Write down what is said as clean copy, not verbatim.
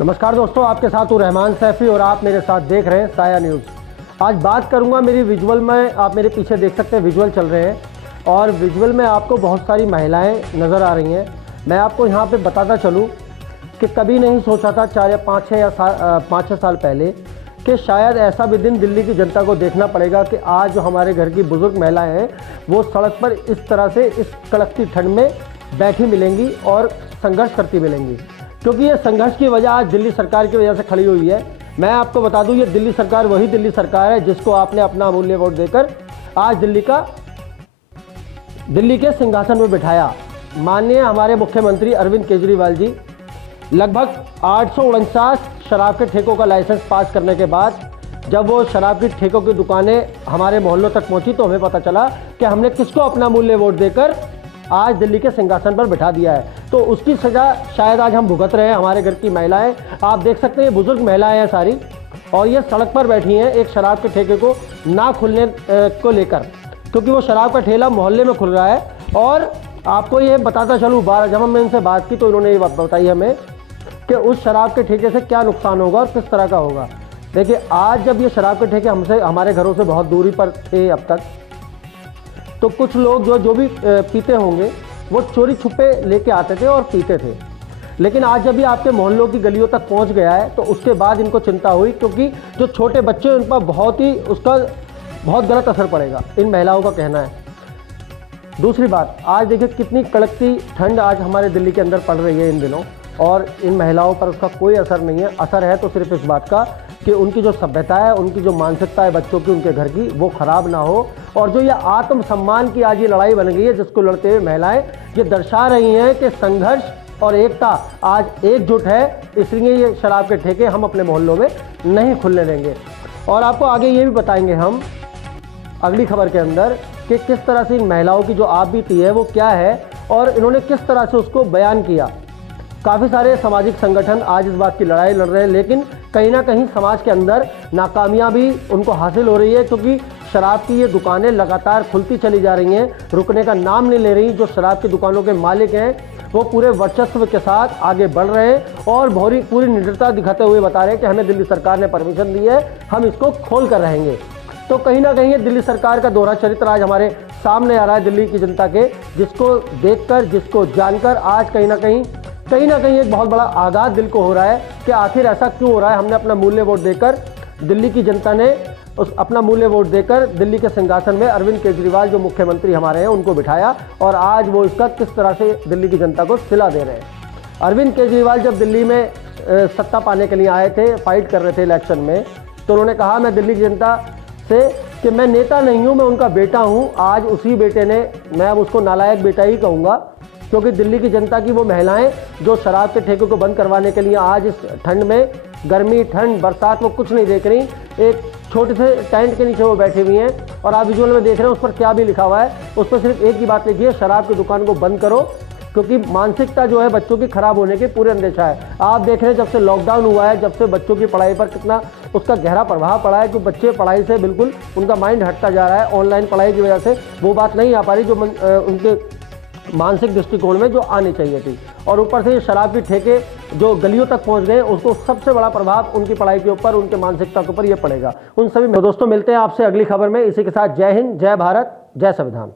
नमस्कार दोस्तों, आपके साथ हूँ रहमान सैफी और आप मेरे साथ देख रहे हैं साया न्यूज़। आज बात करूँगा मेरी विजुअल में, आप मेरे पीछे देख सकते हैं विजुअल चल रहे हैं और विजुअल में आपको बहुत सारी महिलाएं नज़र आ रही हैं। मैं आपको यहाँ पे बताता चलूँ कि कभी नहीं सोचा था 4 या 5-6 साल पहले कि शायद ऐसा भी दिन दिल्ली की जनता को देखना पड़ेगा कि आज जो हमारे घर की बुज़ुर्ग महिलाएँ हैं वो सड़क पर इस तरह से इस कड़कती ठंड में बैठी मिलेंगी और संघर्ष करती मिलेंगी, क्योंकि ये संघर्ष की वजह आज दिल्ली सरकार की वजह से खड़ी हुई है। मैं आपको बता दूं, ये दिल्ली सरकार वही दिल्ली सरकार है जिसको आपने अपना अमूल्य वोट देकर आज दिल्ली के सिंहासन में बिठाया। माननीय हमारे मुख्यमंत्री अरविंद केजरीवाल जी लगभग 849 शराब के ठेकों का लाइसेंस पास करने के बाद जब वो शराब की ठेकों की दुकानें हमारे मोहल्लों तक पहुंची तो हमें पता चला कि हमने किसको अपना अमूल्य वोट देकर आज दिल्ली के सिंहासन पर बिठा दिया है। तो उसकी सज़ा शायद आज हम भुगत रहे हैं। हमारे घर की महिलाएं, आप देख सकते हैं, बुजुर्ग महिलाएं हैं सारी, और ये सड़क पर बैठी हैं एक शराब के ठेके को ना खुलने को लेकर, क्योंकि वो शराब का ठेला मोहल्ले में खुल रहा है। और आपको ये बताता चलूँ, जब हमने इनसे बात की तो इन्होंने ये बात बताई हमें कि उस शराब के ठेके से क्या नुकसान होगा और किस तरह का होगा। देखिए, आज जब ये शराब के ठेके हमारे घरों से बहुत दूरी पर थे अब तक, तो कुछ लोग जो भी पीते होंगे वो चोरी छुपे लेके आते थे और पीते थे। लेकिन आज जब ये आपके मोहल्लों की गलियों तक पहुंच गया है तो उसके बाद इनको चिंता हुई, क्योंकि जो छोटे बच्चे उन पर उसका बहुत गलत असर पड़ेगा, इन महिलाओं का कहना है। दूसरी बात, आज देखिए कितनी कड़कती ठंड आज हमारे दिल्ली के अंदर पड़ रही है इन दिनों, और इन महिलाओं पर उसका कोई असर नहीं है। असर है तो सिर्फ इस बात का कि उनकी जो सभ्यता है, उनकी जो मानसिकता है बच्चों की, उनके घर की, वो खराब ना हो। और जो ये आत्मसम्मान की आज ये लड़ाई बन गई है जिसको लड़ते हुए महिलाएं ये दर्शा रही हैं कि संघर्ष और एकता आज एकजुट है, इसलिए ये शराब के ठेके हम अपने मोहल्लों में नहीं खुलने देंगे। और आपको आगे ये भी बताएंगे हम अगली खबर के अंदर कि किस तरह से इन महिलाओं की जो आप बीती है वो क्या है और इन्होंने किस तरह से उसको बयान किया। काफ़ी सारे सामाजिक संगठन आज इस बात की लड़ाई लड़ रहे हैं, लेकिन कहीं ना कहीं समाज के अंदर नाकामयाबी उनको हासिल हो रही है, क्योंकि शराब की ये दुकानें लगातार खुलती चली जा रही हैं, रुकने का नाम नहीं ले रही। जो शराब की दुकानों के मालिक हैं वो पूरे वर्चस्व के साथ आगे बढ़ रहे हैं और पूरी निडरता दिखाते हुए बता रहे हैं कि हमें दिल्ली सरकार ने परमिशन दी है, हम इसको खोल कर रहेंगे। तो कहीं ना कहीं ये दिल्ली सरकार का दोहरा चरित्र आज हमारे सामने आ रहा है दिल्ली की जनता के, जिसको देखकर, जिसको जानकर आज कहीं ना कहीं एक बहुत बड़ा आघात दिल को हो रहा है कि आखिर ऐसा क्यों हो रहा है। हमने अपना मूल्य वोट देकर, दिल्ली की जनता ने अपना मूल्य वोट देकर दिल्ली के सिंहासन में अरविंद केजरीवाल जो मुख्यमंत्री हमारे हैं उनको बिठाया, और आज वो इसका किस तरह से दिल्ली की जनता को सिला दे रहे हैं। अरविंद केजरीवाल जब दिल्ली में सत्ता पाने के लिए आए थे, फाइट कर रहे थे इलेक्शन में, तो उन्होंने कहा मैं दिल्ली की जनता से कि मैं नेता नहीं हूँ, मैं उनका बेटा हूँ। आज उसी बेटे ने, मैं अब उसको नालायक बेटा ही कहूँगा, क्योंकि दिल्ली की जनता की वो महिलाएं जो शराब के ठेके को बंद करवाने के लिए आज इस ठंड में, गर्मी, ठंड, बरसात, वो कुछ नहीं देख रही, एक छोटे से टेंट के नीचे वो बैठी हुई हैं। और आप विजुअल में देख रहे हैं उस पर क्या भी लिखा हुआ है, उस पर सिर्फ एक ही बात लिखी है, शराब की दुकान को बंद करो, क्योंकि मानसिकता जो है बच्चों की खराब होने के पूरे अंदेशा है। आप देख रहे हैं जब से लॉकडाउन हुआ है, जब से बच्चों की पढ़ाई पर कितना उसका गहरा प्रभाव पड़ा है, कि बच्चे पढ़ाई से बिल्कुल उनका माइंड हटता जा रहा है। ऑनलाइन पढ़ाई की वजह से वो बात नहीं आ पा रही जो उनके मानसिक दृष्टिकोण में जो आनी चाहिए थी। और ऊपर से ये शराब की ठेके जो गलियों तक पहुंच गए, उसको सबसे बड़ा प्रभाव उनकी पढ़ाई के ऊपर, उनके मानसिकता के ऊपर ये पड़ेगा। उन सभी दोस्तों, मिलते हैं आपसे अगली खबर में। इसी के साथ जय हिंद, जय भारत, जय संविधान।